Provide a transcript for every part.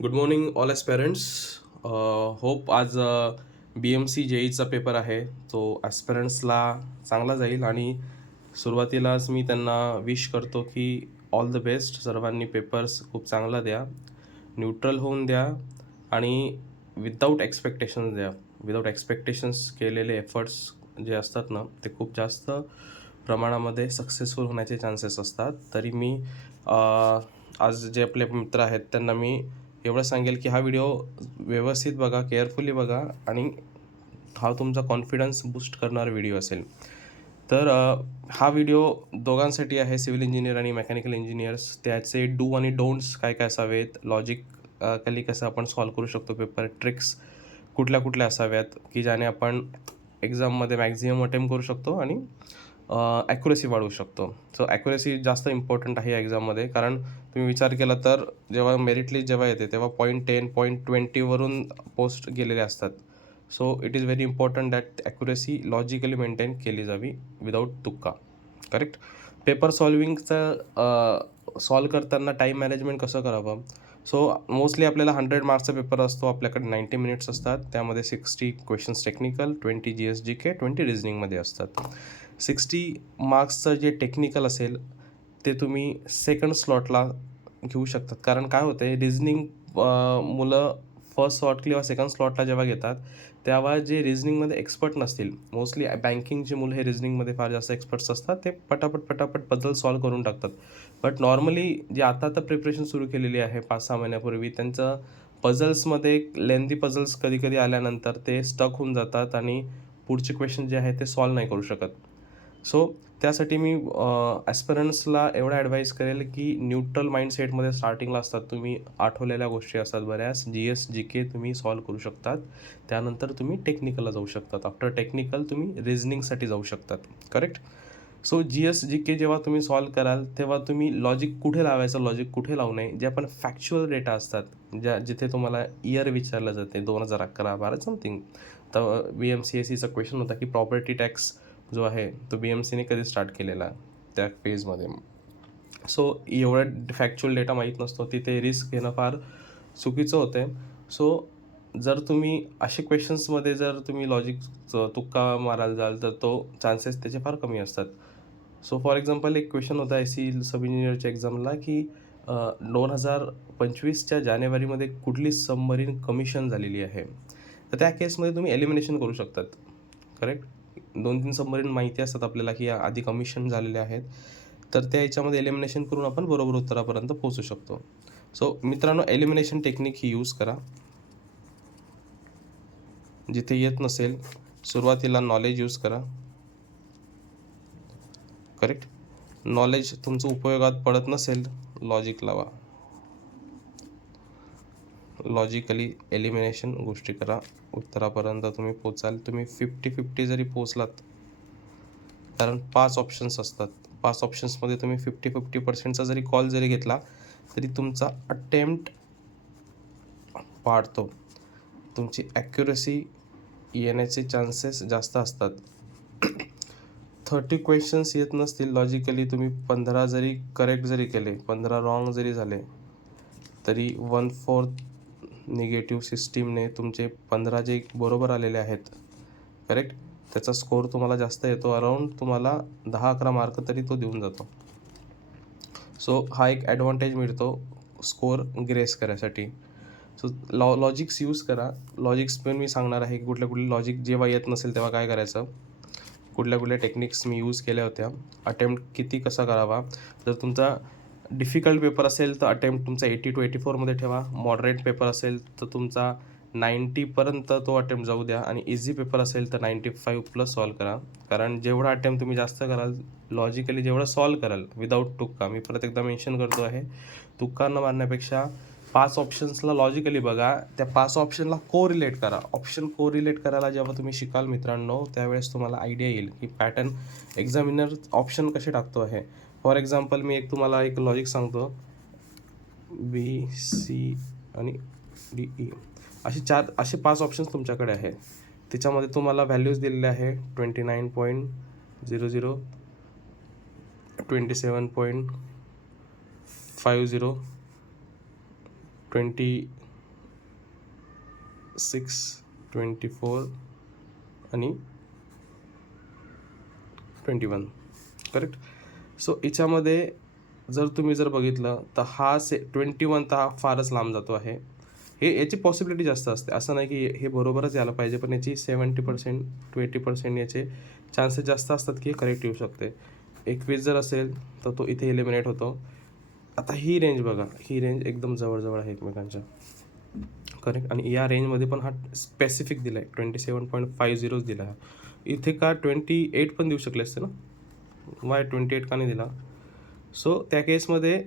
Good morning all aspirants. Hope आज BMC जेईचा paper आहे तो ॲस्पेरंट्सला चांगला जाईल आणि सुरुवातीलाच मी त्यांना विश करतो की ऑल द बेस्ट. सर्वांनी पेपर्स खूप चांगला द्या, न्यूट्रल होऊन द्या आणि विदाऊट एक्सपेक्टेशन्स द्या. विदाऊट एक्सपेक्टेशन्स केलेले एफर्ट्स जे असतात ना ते खूप जास्त प्रमाणामध्ये सक्सेसफुल होण्याचे चान्सेस असतात. तरी मी आज जे आपले मित्र आहेत त्यांना मी एवढं सांगेल की हा व्हिडिओ व्यवस्थित बघा, केअरफुली बघा आणि हा तुमचा कॉन्फिडन्स बूस्ट करणारा व्हिडिओ असेल. तर हा व्हिडिओ दोघांसाठी आहे, सिव्हिल इंजिनियर आणि मेकॅनिकल इंजिनियर्स. त्याचे डू आणि डोंट्स काय काय असावेत, लॉजिकली कसं आपण सॉल्व करू शकतो पेपर, ट्रिक्स कुठल्या कुठल्या असाव्यात की ज्याने आपण एक्झाममध्ये मॅक्झिमम अटेम्प्ट करू शकतो आणि ॲक्युरेसी वाढवू शकतो. सो ॲक्युरेसी जास्त इम्पॉर्टंट आहे या एक्झाममध्ये, कारण तुम्ही विचार केला तर जेव्हा मेरिट लिस्ट जेव्हा येते तेव्हा 0.10 0.20 पोस्ट गेलेले असतात. So it is very important that accuracy logically maintain केली जावी विदाऊट तुक्का. करेक्ट. पेपर सॉल्व करताना टाईम मॅनेजमेंट कसं करावं. सो मोस्टली आपल्याला 100 मार्क्सचा पेपर असतो, आपल्याकडे 90 मिनिट्स असतात. त्यामध्ये 60 क्वेश्चन्स टेक्निकल, 20 GS/GK, 20 रिझनिंगमध्ये असतात. 60 मार्क्सचं जे टेक्निकल असेल ते तुम्ही सेकंड स्लॉटला घेऊ शकतात. कारण काय होतं आहे, रिझनिंग मुलं फर्स्ट स्लॉट किंवा सेकंड स्लॉटला जेव्हा घेतात तेव्हा जे रिझनिंगमध्ये एक्सपर्ट नसतील, मोस्टली बँकिंगची मुलं हे रिझनिंगमध्ये फार जास्त एक्सपर्ट्स असतात, ते पटापट पझल सॉल्व करून टाकतात. बट नॉर्मली जे आता प्रिपरेशन सुरू केलेली आहे 5-6 महिन्यापूर्वी, त्यांचं पझल्समध्ये लेंदी पझल्स कधी कधी आल्यानंतर ते स्टक होऊन जातात आणि पुढचे क्वेश्चन जे आहे ते सॉल्व नाही करू शकत. सो त्यासाठी मी ॲस्पिरंट्सला एवढा ॲडवाईस करेल की न्यूट्रल माइंडसेटमध्ये स्टार्टिंगला असतात. तुम्ही आठवलेल्या गोष्टी असतात बऱ्याच, GS/GK तुम्ही सॉल्व करू शकतात. त्यानंतर तुम्ही टेक्निकलला जाऊ शकतात. आफ्टर टेक्निकल तुम्ही रिझनिंगसाठी जाऊ शकतात. करेक्ट. सो GS/GK जेव्हा तुम्ही सॉल्व कराल तेव्हा तुम्ही लॉजिक कुठे लावायचं, लॉजिक कुठे लावू नये, जे आपण फॅक्च्युअल डेटा असतात, जिथे तुम्हाला इयर विचारलं जाते 2011-12 समथिंग. तर BMCSEचा क्वेश्चन होता की प्रॉपर्टी टॅक्स जो आहे तो BMCने कधी स्टार्ट केलेला त्या फेजमध्ये. सो एवढं फॅक्च्युअल डेटा माहीत नसतो, तिथे रिस्क घेणं फार चुकीचं होते. सो जर तुम्ही असे क्वेश्चन्समध्ये जर तुम्ही लॉजिक तुक्का मारायला जाल तर तो चान्सेस त्याचे फार कमी असतात. सो फॉर एक्झाम्पल एक क्वेश्चन होता सब इंजिनियरच्या एक्झामला की 2025च्या जानेवारीमध्ये कुठली सबमरीन कमिशन झालेली आहे. तर त्या केसमध्ये तुम्ही एलिमिनेशन करू शकतात. करेक्ट. 2-3 सबमरीन माहिती असतात आपल्याला की आधी कमिशन झालेले आहेत, तर त्या याच्यामध्ये एलिमिनेशन करून आपण बरोबर उत्तरापर्यंत पोहोचू शकतो. सो मित्रांनो, एलिमिनेशन टेक्निक ही यूज करा. जिथे येत नसेल सुरुवातीला नॉलेज यूज करा. करेक्ट. नॉलेज तुमचं उपयोगात पडत नसेल, लॉजिक लावा. लॉजिकली एलिमिनेशन गोष्टी करा, उत्तरापर्यंत तुम्ही पोचाल. तुम्ही 50-50 जरी पोचलात, कारण 5 ऑप्शन्स असतात, 5 ऑप्शन्समध्ये तुम्ही 50-50% जरी कॉल जरी घेतला तरी तुमचा अटेम्प्ट वाढतो, तुमची ॲक्युरसी येण्याचे चान्सेस जास्त असतात. 30 क्वेश्चन्स येत नसतील लॉजिकली, तुम्ही 15 जरी करेक्ट जरी केले, 15 रॉंग जरी झाले तरी 1/4 निगेटिव्ह सिस्टीमने तुमचे 15 जे बरोबर आलेले आहेत, करेक्ट, त्याचा स्कोअर तुम्हाला जास्त येतो. अराऊंड तुम्हाला 10-11 मार्क तरी तो देऊन जातो. सो हा एक ॲडव्हान्टेज मिळतो स्कोअर ग्रेस करायसाठी. सो लॉजिक्स यूज करा. लॉजिक्स पण मी सांगणार आहे की कुठले लॉजिक जेव्हा येत नसेल तेव्हा काय करायचं, कुठल्या टेक्निक्स मी यूज केल्या होत्या. अटेम्प्ट किती कसा करावा. जर तुमचा डिफिकल्ट पेपर असेल तर अटेम्प्ट तुमचा 80 to 84 ठेवा. मॉडरेट पेपर असेल तर तुमचा 90पर्यंत तो अटेम्प्ट जाऊ द्या आणि इझी पेपर असेल तर 95+ सॉल्व करा. कारण जेवढा अटेम्प्ट तुम्ही जास्त कराल, लॉजिकली जेवढं सॉल्व कराल विदाऊट तुक्का, मी परत एकदा मेन्शन करतो आहे, तुक्का न मारण्यापेक्षा 5 ऑप्शन्सला लॉजिकली बघा, त्या 5 ऑप्शनला कोरिलेट करा. ऑप्शन कोरिलेट करायला जेव्हा तुम्ही शिकाल मित्रांनो, त्यावेळेस तुम्हाला आयडिया येईल की पॅटर्न एक्झामिनर ऑप्शन कसे टाकतो आहे. फॉर एक्झाम्पल मी तुम्हाला एक लॉजिक सांगतो. BC आणि DE असे 5 ऑप्शन्स तुमच्याकडे आहेत. त्याच्यामध्ये तुम्हाला व्हॅल्यूज दिलेले आहे 29.00, 27.50, 20, 6, 24 आणि 21. करेक्ट. सो याच्यामध्ये जर तुम्ही बघितलं तर हा 21 तर हा फारच लांब जातो आहे. याची पॉसिबिलिटी जास्त असते. असं नाही की हे बरोबरच यायला पाहिजे, पण याची 70% to 80% याचे चान्सेस जास्त असतात की हे करेक्ट येऊ शकते. 21 जर असेल तर तो इथे एलिमिनेट होतो. आता ही रेंज बघा, ही रेंज एकदम जवळ आहे एकमेकांच्या. करेक्ट. आणि या रेंजमध्ये पण हा स्पेसिफिक दिला आहे, 27.50 दिला आहे. इथे का 28 पण देऊ शकले असते ना, वाय 28 का नाही दिला? सो त्या केसमध्ये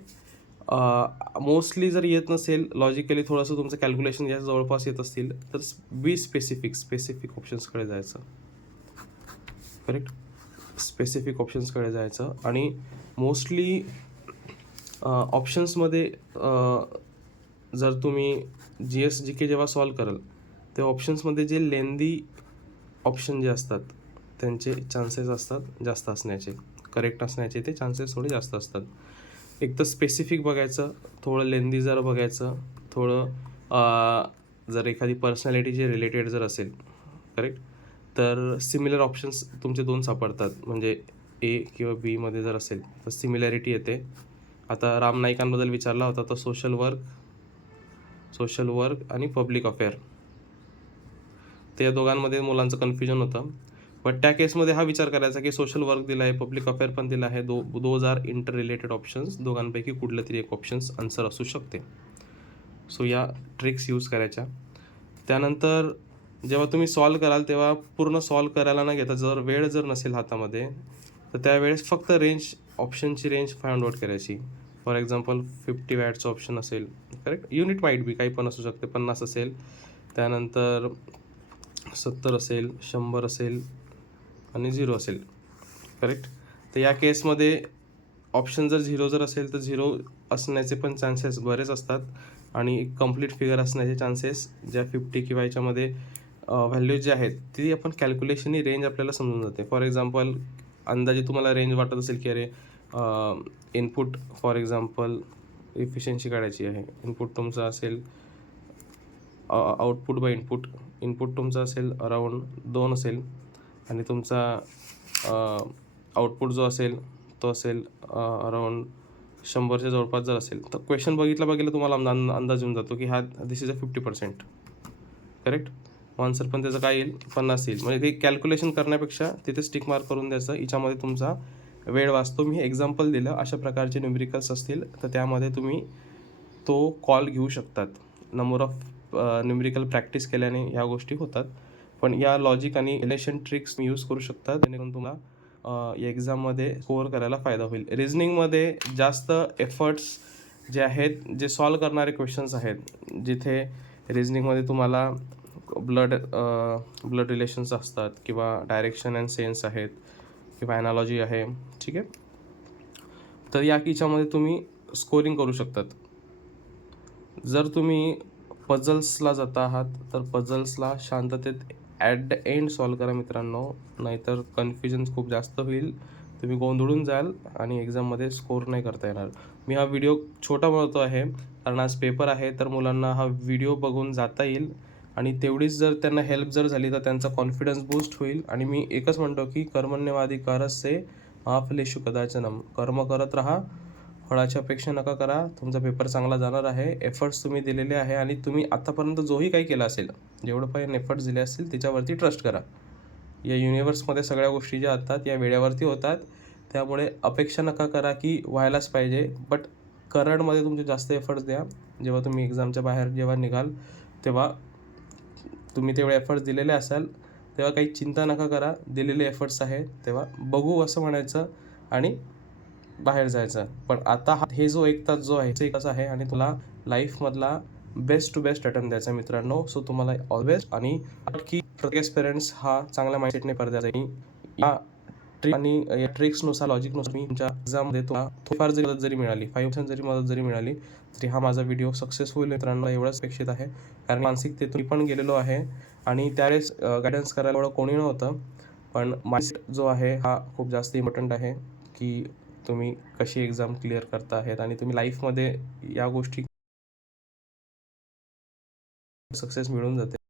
मोस्टली जर येत नसेल, लॉजिकली थोडंसं तुमचं कॅल्क्युलेशन या जवळपास येत असतील, तर बी स्पेसिफिक ऑप्शन्सकडे जायचं. करेक्ट. स्पेसिफिक ऑप्शन्सकडे जायचं. आणि मोस्टली ऑप्शन्समध्ये जर तुम्ही GS-GK जेव्हा सॉल्व कराल, तेव्हा ऑप्शन्समध्ये जे लेंदी ऑप्शन जे असतात त्यांचे चान्सेस असतात जास्त असण्याचे, करेक्ट असण्याचे ते चान्सेस थोडे जास्त असतात. एक तर स्पेसिफिक बघायचं, थोडं लेंदी जर बघायचं, थोडं जर एखादी पर्सनॅलिटीचे रिलेटेड जर असेल, करेक्ट, तर सिमिलर ऑप्शन्स तुमचे 2 सापडतात. म्हणजे A किंवा Bमध्ये जर असेल तर सिमिलॅरिटी येते. आता राम नाईकांबद्दल विचारला होता, तर सोशल वर्क आणि पब्लिक अफेअर, त्या दोघांमध्ये मुलांचं कन्फ्युजन होतं. बट त्या केसमध्ये हा विचार करायचा की सोशल वर्क दिला आहे, पब्लिक अफेअर पण दिला आहे, those are interrelated options, दोघांपैकी कुठलं तरी एक ऑप्शन्स आन्सर असू शकते. सो या ट्रिक्स यूज करायच्या. त्यानंतर जेव्हा तुम्ही सॉल्व कराल तेव्हा पूर्ण सॉल्व करायला न घेता, जर वेळ जर नसेल हातामध्ये, तर त्यावेळेस फक्त ऑप्शनची रेंज फाइंड आउट करायची. फॉर एक्झाम्पल 50 वॅटचं ऑप्शन असेल, करेक्ट, युनिट माईट बी काही पण असू शकते, 50 असेल, त्यानंतर 70 असेल, 100 असेल आणि 0 असेल. करेक्ट. तर या केसमध्ये ऑप्शन जर 0 जर असेल तर 0 असण्याचे पण चान्सेस बरेच असतात. आणि एक कंप्लीट फिगर असण्याचे चान्सेस, ज्या 50 किंवा याच्यामध्ये व्हॅल्यूज जे आहेत ती आपण कॅल्क्युलेशननी रेंज आपल्याला समजून जाते. फॉर एक्झाम्पल अंदाजे तुम्हाला रेंज वाटत असेल की अरे इनपुट, फॉर एक्झाम्पल इफिशियन्सी काढायची आहे, इनपुट तुमचं असेल आउटपुट बाय इनपुट तुमचं असेल अराऊंड 2 असेल, आणि तुमचा आउटपुट जो असेल तो असेल अराऊंड 100च्या जवळपास जर असेल, तर क्वेश्चन बघितलं तुम्हाला अंदाज येऊन जातो की हा दिस इज अ 50%. करेक्ट. आन्सर पण त्याचं काय येईल, 50 येईल. म्हणजे ते कॅल्क्युलेशन करण्यापेक्षा तिथे स्टिक मार्क करून द्यायचं, याच्यामध्ये तुमचा वेळ वाचतो. मी एक्झाम्पल दिलं, अशा प्रकारचे न्यूमेरिकल्स असतील तर त्यामध्ये तुम्ही तो कॉल घेऊ शकतात. नंबर ऑफ न्यूमेरिकल प्रॅक्टिस केल्याने ह्या गोष्टी होतात. पण या लॉजिक आणि रिलेशन ट्रिक्स यूज करू शकतात, जेणेकरून तुम्हाला या एक्झाममध्ये स्कोअर करायला फायदा होईल. रिझनिंगमध्ये जास्त एफर्ट्स जे आहेत, जे सॉल्व करणारे क्वेश्चन्स आहेत, जिथे रिझनिंगमध्ये तुम्हाला ब्लड रिलेशन्स असतात, किंवा डायरेक्शन अँड सेन्स आहेत, किंवा ॲनालॉजी आहे, ठीक आहे, तर या याच्यामध्ये तुम्ही स्कोरिंग करू शकतात. जर तुम्ही पझल्सला जात आहात तर पझल्सला शांततेत ॲट द एंड सॉल्व करा मित्रांनो, नाहीतर कन्फ्युजन खूप जास्त होईल, तुम्ही गोंधळून जाल आणि एक्झाममध्ये स्कोर नाही करता येणार. मी हा व्हिडिओ छोटा बनवतो आहे कारण आज पेपर आहे, तर मुलांना हा व्हिडिओ बघून जाता येईल, आणि तेवढीच जर त्यांना हेल्प जर झाली तर त्यांचा कॉन्फिडन्स बूस्ट होईल. आणि मी एकच म्हणतो की कर्मण्यवाधिकारस्ते मा फलेषु कदाचन, कर्म करत राहा, फळाची अपेक्षा नका करा. तुमचा पेपर चांगला जाणार आहे. एफर्ट्स तुम्ही दिलेले आहे, आणि तुम्ही आतापर्यंत जोही काही केलं असेल, जेवढं पण एफर्ट्स दिले असतील त्याच्यावरती ट्रस्ट करा. या युनिवर्समध्ये सगळ्या गोष्टी ज्या असतात या वेळेवरती होतात, त्यामुळे अपेक्षा नका करा की व्हायलाच पाहिजे. बट करंटमध्ये तुमचे जास्त एफर्ट्स द्या. जेव्हा तुम्ही एक्झामच्या बाहेर जेव्हा निघाल तेव्हा तुम्ही तेवढे एफर्ट्स दिलेले असाल, तेव्हा काही चिंता नका करा, दिलेले एफर्ट्स आहे तेव्हा बघू असं म्हणायचं आणि बाहेर जायचं. पण आता हे जो 1 तास जो आहे ते कसं आहे, आणि तुला लाईफमधला बेस्ट टू बेस्ट अटेम्प्ट द्यायचा मित्रांनो. सो तुम्हाला ऑलवेज, आणि की प्रत्येक पेरेंट्स हा चांगल्या माइंडसेटने पडद्याचा या ट्रिक आणि या ट्रिक्सनुसार, लॉजिकनुसार मी तुमच्या एक्झाममध्ये तुम्हाला थोडीफार जरी मदत जरी मिळाली, 5% जरी मदत जरी मिळाली, तरी हा माझा व्हिडिओ सक्सेस होईल मित्रांनो, एवढंच अपेक्षित आहे. कारण मानसिकतेतून मी पण गेलेलो आहे, आणि त्यावेळेस गायडन्स करायला एवढं कोणी नव्हतं. पण माइंडसेट जो आहे हा खूप जास्त इम्पॉर्टंट आहे, की तुम्ही कशी एक्झाम क्लिअर करता आहेत, आणि तुम्ही लाईफमध्ये या गोष्टी सक्सेस मिळून जाते.